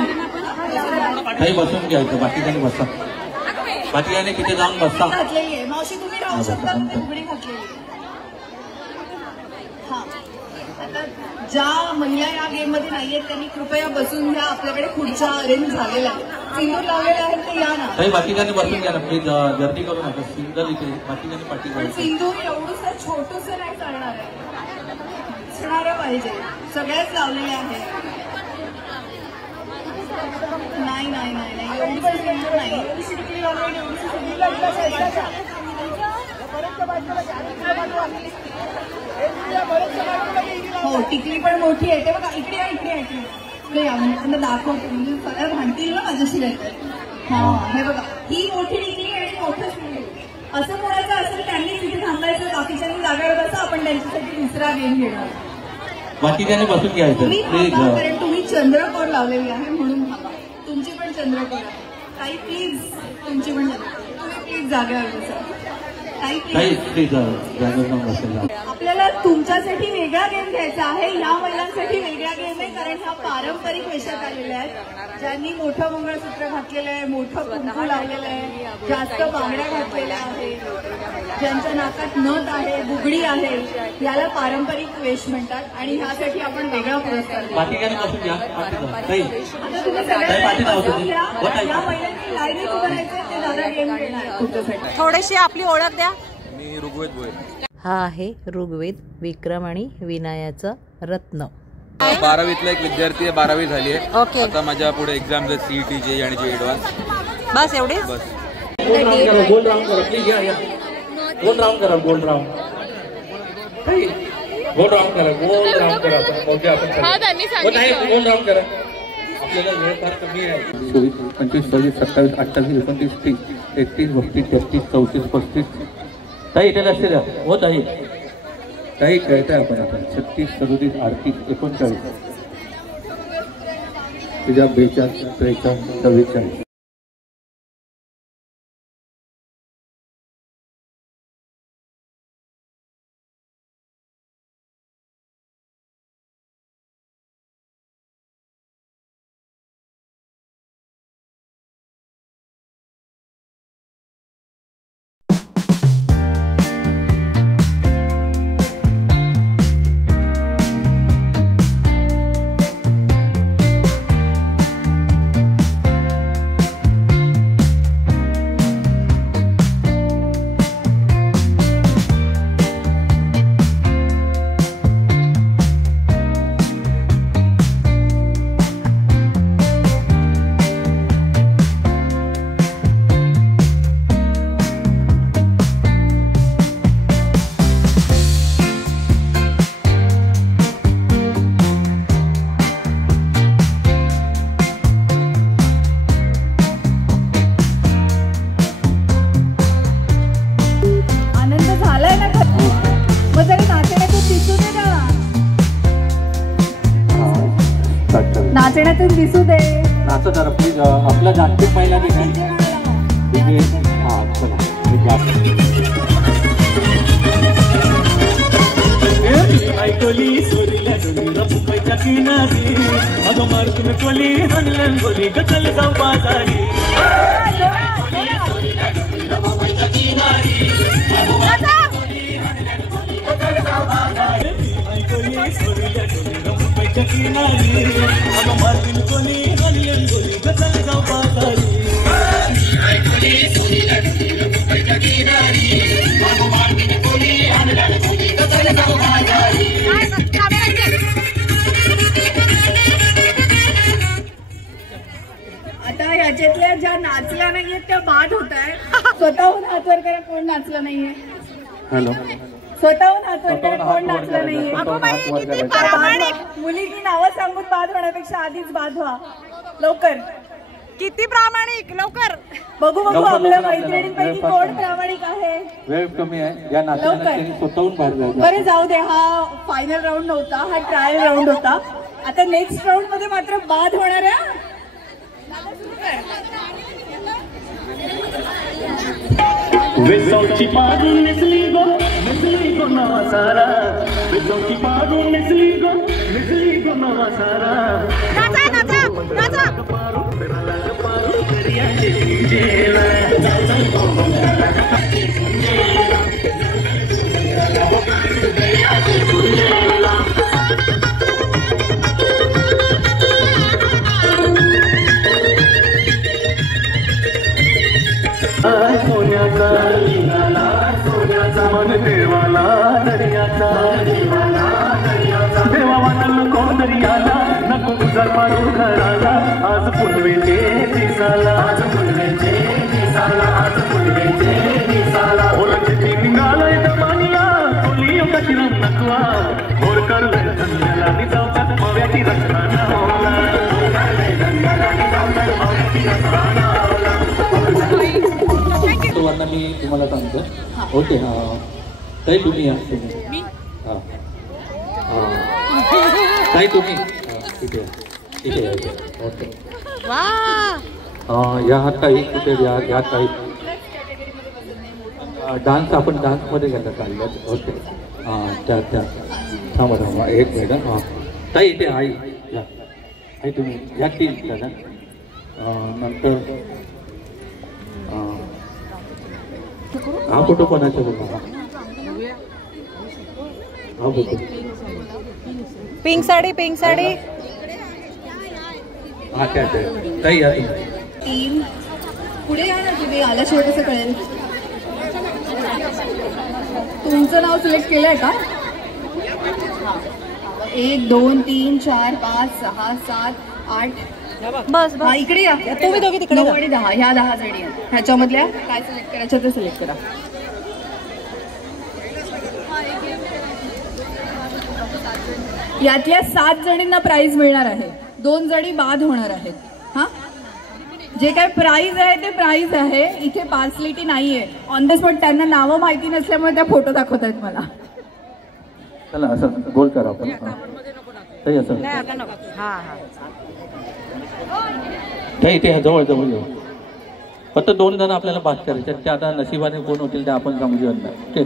काही बसून घ्यायचं. बाकीच्यांनी बसा. बाकीच्यांनी तिथे जाऊन बसता. घातलेली आहे मावशी, तुम्ही राहू शकता. तुम्ही घातलेली आहे. हा, आता ज्या महिला या गेम मध्ये नाहीयेत त्यांनी कृपया बसून घ्या. आपल्याकडे खुर्च्या अरेंज झालेल्या आहेत. सिंदूर लावलेले आहेत ते या ना. काही बाकीच्यांनी बसून घ्या ना. प्लीज गर्दी करू नका. सिंगल इथे बाकीच्यांनी पाठी जायचं. सिंदूर एवढंसं छोटंसं नाही चालणार आहे. दिसणारं पाहिजे. सगळ्याच लावलेले आहेत. नाही नाही नाही नाही, एवढं सिंदूर नाही. हो, टिकली पण मोठी आहे. ते बघा इकडे या, इकडे या, इकडे या. म्हणजे दाखवते म्हणजे सगळ्या भांडतील ना माझ्याशी काहीतरी. हा, हे बघा ही मोठी टिकली आणि मोठं सिंदूर. असं कोणाचं असेल त्यांनी तिथे थांबायचं. बाकीच्यांनी जागेवर बसा. आपण त्यांच्यासाठी दुसरा गेम घेणार. बाकीच्यांनी बसून घ्यायचं. कारण तुम्ही चंद्रकोर लावलेली आहे म्हणून तुमची पण चंद्रकोर आहे. काही प्लीज तुमची पण चंद्रकोर. जागेवर बसा. आपल्याला तुमच्यासाठी वेगळा गेम घ्यायचा आहे. या महिलांसाठी वेगळा गेम आहे कारण ह्या पारंपरिक वेशात आलेल्या आहेत. ज्यांनी मोठं मंगळसूत्र घातलेलं आहे, मोठं कुंकू लावलेलं आहे, जास्त बांगड्या घातलेल्या आहेत, ज्यांच्या नाकात नथ आहे, बुगडी आहे, याला पारंपरिक वेश म्हणतात आणि ह्यासाठी आपण वेगळा पुरस्कार देतो. या महिलांनी लाईनीत उभं राहायचं ते दादा गेम घेणार तुमच्यासाठी. थोडीशी आपली ओळख द्या. मी ऋग्वेद भोयर. हा आहे ऋग्वेद, विक्रम आणि विनायाचा रत्न. 12वीतला एक विद्यार्थी आहे, 12वी झाली आहे. ओके. आता माझ्या पुढे एक्झाम सीईटी जे आणि जे ऍडव्हान्स. बस एवढे. बस गोल्ड राऊंड करा प्लीज. या गोल्ड राऊंड करा. गोल्ड राऊंड करा. गोल्ड राऊंड करा. ओके आपण गोल्ड राऊंड करा. आपल्याला वेळ फार कमी आहे. 25, 26, 27, 28, 29, 30, 31, 32, 33, 34, 35. ताई इथे लक्ष द्या. हो ताई खेळताय आपण आता. 36, 37, 38, 39, तुझ्या 42, 43, 44. नाचण्यातून दिसू दे. नाचो जरा प्लीज. आपल्या जागतिक महिला दिन आहे. ऐकली सोरीला सोरीला मुंबईच्या किनारी अगं मार्कून कोली हनलन बोली गचल जाऊ बाजारी. आता याच्यातल्या ज्या नाचल्या नाहीये त्या बाद होत आहे. स्वतःहून हातवर करा कोण नाचलं नाहीये. हॅलो. स्वतःहून हातवर करा कोण नाचलं नाहीये. मुलींनी नावं सांगून बाद होण्यापेक्षा आधीच बाद व्हा लवकर. किती प्रामाणिक. लवकर बघू आपल्या मैत्रिणींपैकी कोण प्रामाणिक आहे. वेळ कमी आहे. या नाचण्याला स्वतःहून बाहेर जायचं. बरे जाऊ दे. हा फायनल राऊंड नव्हता, हा ट्रायल राऊंड होता. आता नेक्स्ट राऊंड मध्ये मात्र बाद होणार आहे. विसौची पाडून निसली गो नवा सारा. विसौची पाडून निसली गो नवा सारा. सोन्याचा मन देवाला दर्याचा. देवाला नको दर्याला नको तुझा मारू घराला. आज पुनवेचे दिसाला. ओळखी निघालाय दमानिया कोली कशिरा नकवा. होरकर धन्याला निजावतात मव्याची रचना होला. वरना मी तुम्हाला सांगतो. ओके. ताई तुम्ही या. हां ताई तुम्ही ठीक आहे. ओके. या हात काही कुठे या ताई. डान्स आपण डान्समध्ये घ्यायला चाललं. ओके त्या थांबा एक मिनिट. हां ताई इथे आई या आई तुम्ही या तीन दादा. नंतर हा फोटो कोणाचा बघा. हा फोटो पिंक साडी हा त्या ताई या टीम पुढे या ना तुम्ही. आल्याशिवाय कसं कळेल. तुमचं नाव सिलेक्ट केलंय का? 1 2 3 4 5 6 7 8 बस हा इकडे या. तुम्ही दोघी तिकडे 9 आणि 10 ह्या 10 जणी आहेत. ह्याच्यामधल्या काय सिलेक्ट करायचं ते सिलेक्ट करा. यातल्या 7 जणींना प्राइज मिळणार आहे. 2 जणी बाद होणार आहेत. हा जे काय प्राइज आहे ते प्राइज आहे. इथे पार्सलिटी नाहीये. ऑन द स्पॉट त्यांना नावं माहिती नसल्यामुळे त्या फोटो दाखवत आहेत मला. चला असं गोल करा आपण. ताई असं ताई इथे जवळ येऊ. फक्त 2 जण आपल्याला पास करायचे. ते आता नशिबाने कोण होतील ते आपण समजू नाही.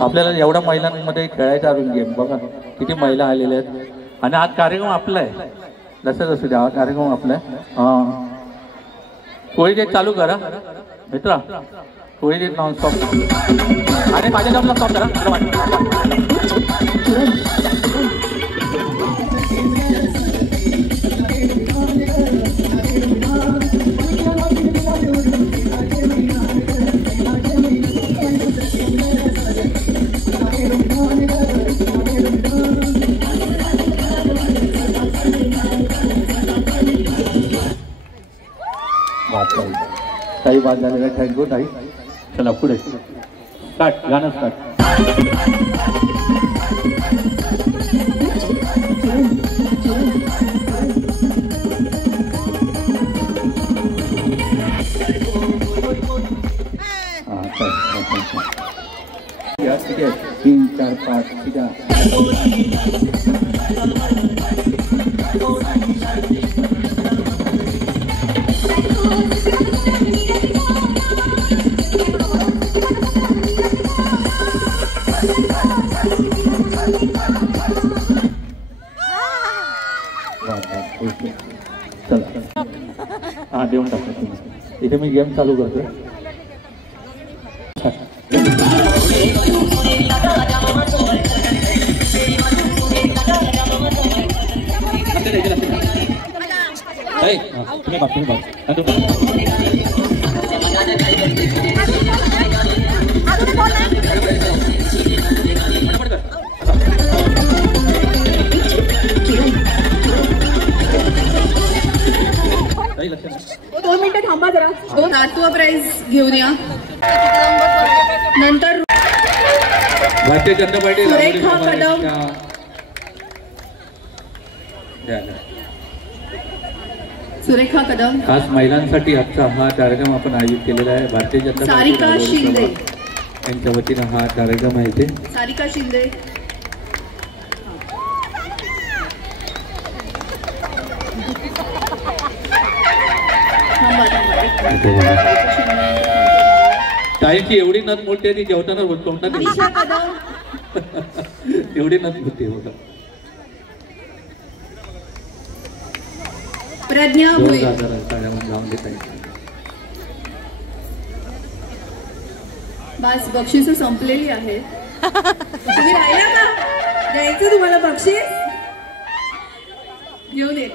आपल्याला एवढ्या महिलांमध्ये खेळायचा अजून गेम. बघा किती महिला आलेल्या आहेत. आणि आज कार्यक्रम आपला आहे. जसं द्या कार्यक्रम आपला आहे. हां कोळी जे चालू करा मित्रा. कोळी जे नॉनस्टॉप आणि माझ्या जॉबला स्टॉप करा. ताई बाद झालेला. थँक्यू ताई. चला पुढे स्टार्ट. गाणं स्टार्ट. ठीक आहे 3 4 5 ठीक आहे. चला हा देऊन टाकतो तुम्ही. इथे मी गेम चालू करतो. दोन मिनिटं थांबा जरा. 7वा प्राइज घेऊन या. नंतर भारतीय जनता पार्टी सुरेखा कदम. सुरेखा कदम खास महिलांसाठी आजचा हा कार्यक्रम आपण आयोजित केलेला आहे. भारतीय जनता सारिका शिंदे यांच्या वतीनं हा कार्यक्रम आहे. ते सारिका शिंदे. ताईची एवढी नथ मोठी आहे ती जेवताना तोंडात एवढी नथ मोठी आहे बघा. प्रज्ञा भोईर. बस बक्षीस संपलेली आहे. तुम्ही राहिला का? द्यायचं तुम्हाला बक्षीस घेऊन ये.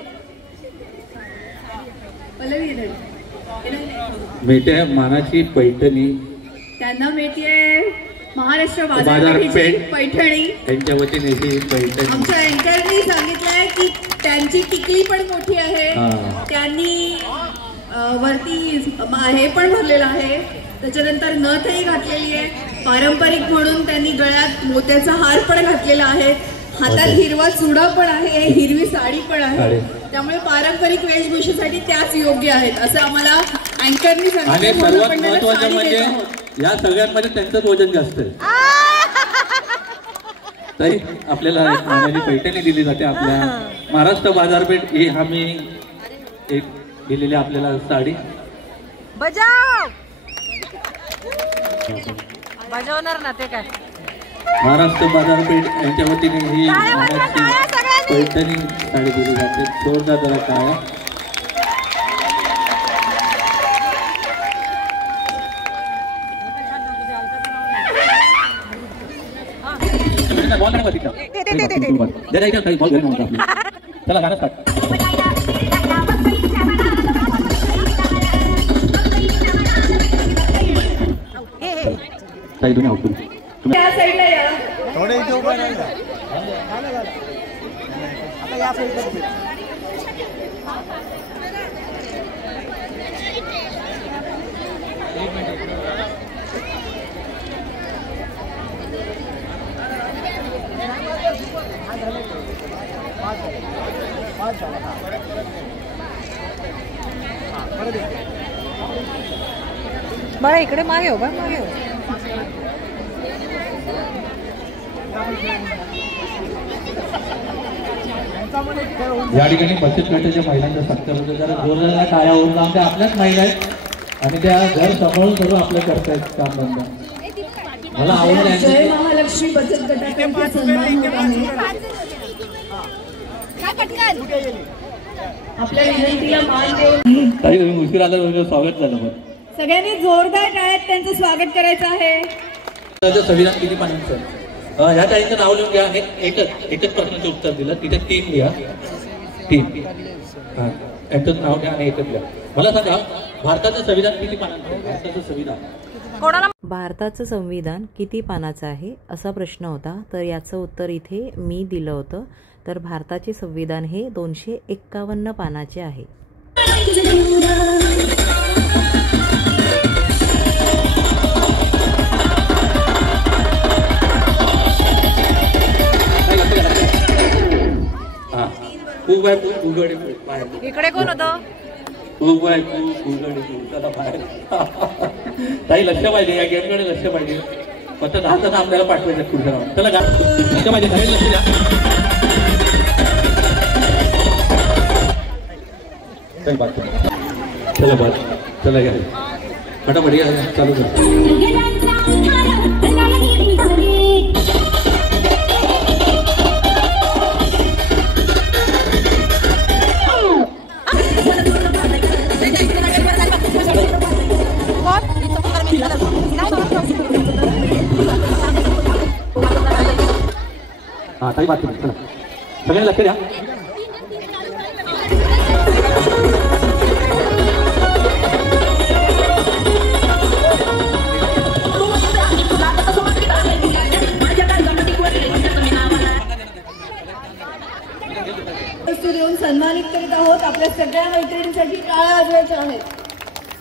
मिळते मानाची पैठणी. त्यांना मिळते महाराष्ट्र बाजारपेठेची पैठणी. त्यांच्या वतीने ही पैठणी. आमच्या अँकरनी सांगितलंय की त्यांची टिकली पण मोठी आहे. त्यांनी वरती हे पण भरलेलं आहे. त्याच्यानंतर नथही घातलेली आहे. पारंपरिक म्हणून त्यांनी गळ्यात मोत्याचा हार पण घातलेला आहे. हातात हिरवा चुडा पण आहे. हिरवी साडी पण आहे. त्यामुळे पारंपरिक वेशभूषेसाठी त्याच योग्य आहेत असं आम्हाला अँकरनी सांगितलं. आणि सर्वात महत्वाचं म्हणजे या सगळ्यांमध्ये त्यांचंच वजन जास्त आहे. ताई आपल्याला मानाची पैठणी दिली जाते. आपल्या महाराष्ट्र बाजारपेठ ही आम्ही एक दिलेली आपल्याला साडी. बजाव. बजावणार ना ते काय. महाराष्ट्र बाजारपेठ यांच्या वतीने ही पैठणी साडी दिली जाते. जोरदार जरा टाळ्या. चला गाणं स्टार्ट. ताई तुम्ही आउट त्या साईडला या. थोडे इथे उभं राहिलं. आता या साईडला. बरं इकडे मागे हो, बरं मागे हो. या ठिकाणी बचत गटाच्या महिलांचा सत्कार होतो. जरा जोरदार टाळ्या होऊन आमच्या आपल्याच महिला आहेत आणि त्या घर सांभाळून सर्व आपलं करतायत काम धंदा. मला आवडलं. जय महालक्ष्मी बचत गटातर्फे सन्मान होत आहे. आपल्या विनंतीला मान देऊन ताई तुम्ही उशीर आला तुमचं स्वागत झालं. पण सगळ्यांनी जोरदार टाळ्यात त्यांचं स्वागत करायचं आहे. संविधान किती पानांचं. ह्या ताईंचं नाव लिहून घ्या. एकच प्रश्नाचं उत्तर दिलं. तिथे 3 लिहा. 3 यांचंच नाव घ्या आणि एकच लिहा. मला सांगा भारताचं संविधान किती पानांचं. भारताचं संविधान भारताचं संविधान किती पानाचं आहे असा प्रश्न होता. तर याचं उत्तर इथे मी दिलं होतं. तर भारताचे संविधान हे 251 पानाचे आहे. इकडे कोण होतं. ताई लक्ष पाहिजे. या गेमकडे लक्ष पाहिजे. फक्त 10 जण आपल्याला पाठवायचं पुढच्या राऊंड. चला लक्ष पाहिजे. लक्ष द्या. चला बात. चला घ्या फटाफट या. चालू कर. हा ताई बात करू. चला सगळ्यांना लक्ष द्या. देऊन सन्मानित करीत आहोत. आपल्या सगळ्या मैत्रिणींसाठी टाळ्या वाजवायच्या आहेत.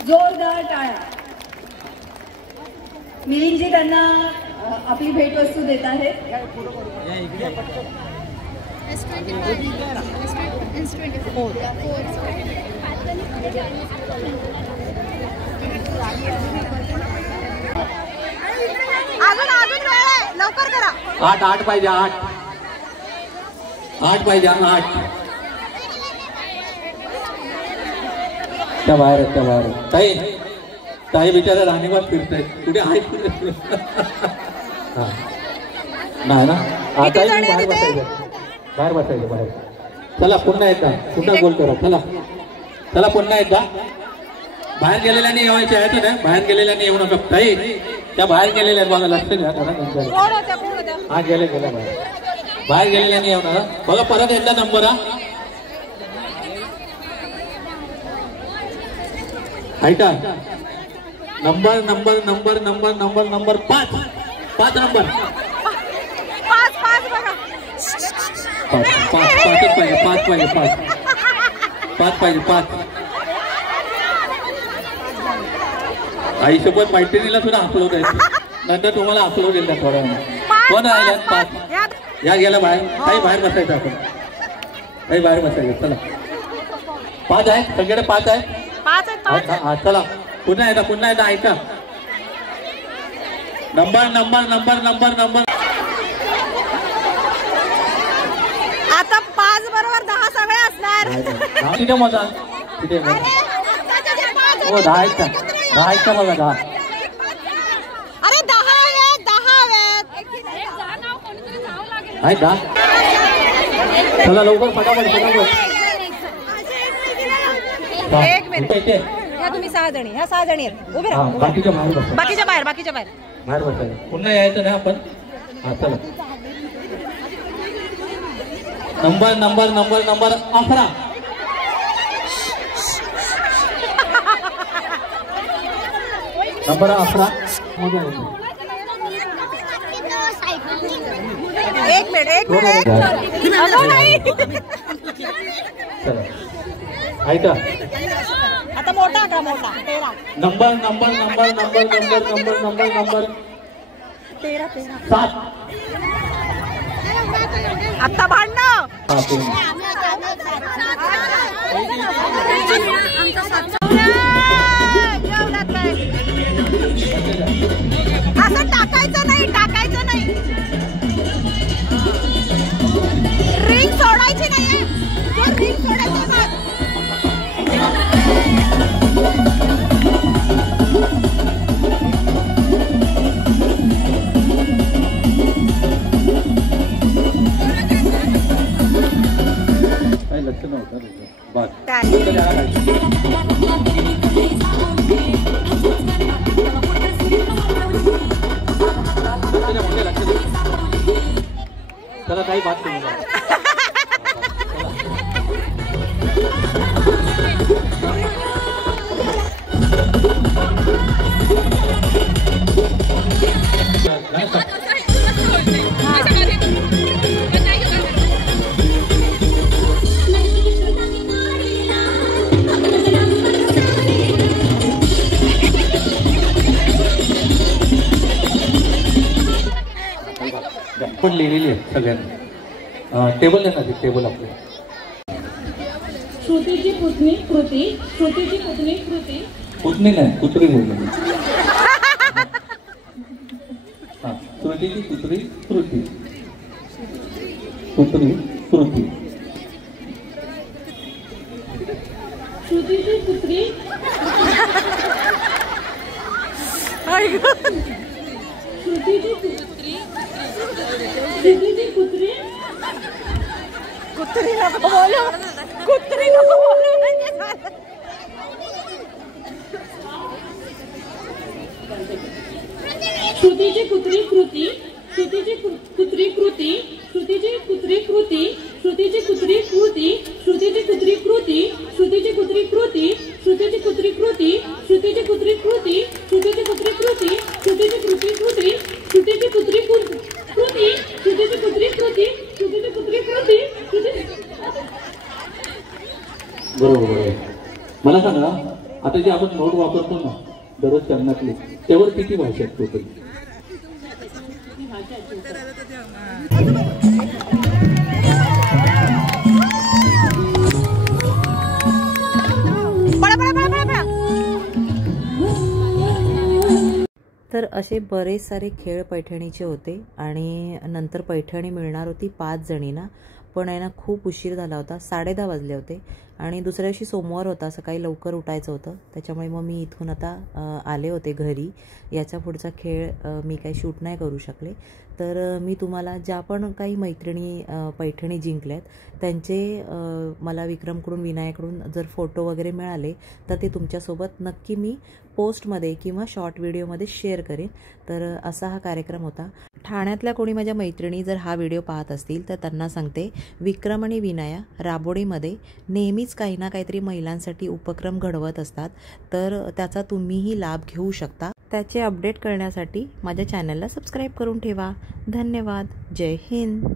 जोरदार टाळ्या. मिलिंदजी त्यांना आपली भेटवस्तू देत आहेत. लवकर करा. 8 पाहिजे. 8 पाहिजे. 8 त्या बाहेर. ताई ताई बिचारा राणीबाग फिरतायत. कुठे आहेत. नाही ना. ताई बाहेर बसायचं. बाहेर. चला पुन्हा एकदा. पुन्हा गोल करा. चला पुन्हा एकदा. बाहेर गेलेल्याने येवायचे आहेत ना. बाहेर गेलेल्याने येऊ नका. ताई त्या बाहेर गेलेल्या बघा. लक्ष द्या. हा गेले बाहेर गेलेल्याने येऊ नका. बघा परत एकदा नंबर. ऐका नंबर 5 नंबर 5 पाहिजे. 5 आईसोबत मैत्रिणीला सुद्धा अपलोड आहे. नंतर तुम्हाला अपलोड येईल थोड्या वेळा. कोण राहिल्यात. 5 या गेला बाहेर. काही बाहेर बसायचं. आपण काही बाहेर बसायचं. चला 5 आहे. सगळ्याकडे 5 आहे. चला पुन्हा एकदा ऐका. नंबर आता 5 बरोबर 10 सगळे असणार. तिथे मोजा. तिथे 10 आहेत का. 10 आहेत का बघा. 10. अरे 10 आहे. आहे का? चला लवकर फटाफट फटाफट. एक मिनिट. ह्या तुम्ही 6 जणी, ह्या 6 जणी आहेत. उभे राहा. बाकीच्या बाहेर बसा. बाकीच्या बाहेर, बाकीच्या बाहेर. बाहेर बसायला पुन्हा यायचं ना आपण. हा चला. Number number number number 11. Number 11. एक मिनिट. अगं नाही. चला ऐका. आता मोठा का मोठा 13. Number number number number number number number number 13. 7. आता भांडणं. असं टाकायचं नाही, टाकायचं नाही. रिंग सोडायची नाही. रिंग सोडायची नाही. काही लक्ष नव्हतं बस. चला काही बात नाही. पण लिहिलेली आहे सगळ्यांना. टेबल आहे ना, टेबल आपले. श्रुतीची पुतणी कृती. श्रुतीची पुतणी कृती. पुतणी नाही, कुत्री बोलली. हा श्रुतीची कुत्री कृती. कुत्री कृती. श्रुतीची पुत्री. श्रुतीची कुत्री. श्रुतीची कुत्री. कुत्री नको बोलू. कुत्री नको बोलू. श्रुतीची कुत्री कृती. श्रुतीची कुत्री कृती. श्रुतीची कुत्री कृती. श्रुतीची कुत्री कृती. श्रुतीची कुत्री कृती. श्रुतीची कुत्री कृती. श्रुतीची कुत्री कृती. श्रुतीची कुत्री कृती. श्रुतीची कुत्री कृती. श्रुतीची कुत्री कृती. श्रुतीची कुत्री कृती. श्रुतीची कुत्री कृती. श्रुतीची कुत्री कृती. बरोबर आहे. मला सांगा, आता जे आपण नोट वापरतो ना दररोज चलनातले, त्यावर किती भाषा आहेत टोटल? तर असे बरेच सारे खेळ पैठणीचे होते आणि नंतर पैठणी मिळणार होती 5 जणींना. पण आहे ना खूप उशीर झाला होता. 10:30 वाजले होते आणि दुसऱ्या दिवशी सोमवार होता. सकाळी लवकर उठायचं होतं. त्याच्यामुळे मग मी इथून आता आले होते घरी. याच्या पुढचा खेळ मी काही शूट नाही करू शकले. तर मी तुम्हाला ज्या पण काही मैत्रिणी पैठणी जिंकल्यात त्यांचे मला विक्रमकडून विनायकडून जर फोटो वगैरे मिळाले तर ते तुमच्यासोबत नक्की मी पोस्टमध्ये किंवा शॉर्ट व्हिडिओमध्ये शेअर करेन. तर असा हा कार्यक्रम होता. ठाण्यातल्या कोणी माझ्या मैत्रिणी जर हा व्हिडिओ पाहत असतील तर त्यांना सांगते, विक्रम आणि विनाया राबोडीमध्ये नेहमीच काही ना काहीतरी महिलांसाठी उपक्रम घडवत असतात. तर त्याचा तुम्हीही लाभ घेऊ शकता. त्याचे अपडेट करण्यासाठी माझ्या चॅनलला सबस्क्राईब करून ठेवा. धन्यवाद. जय हिंद.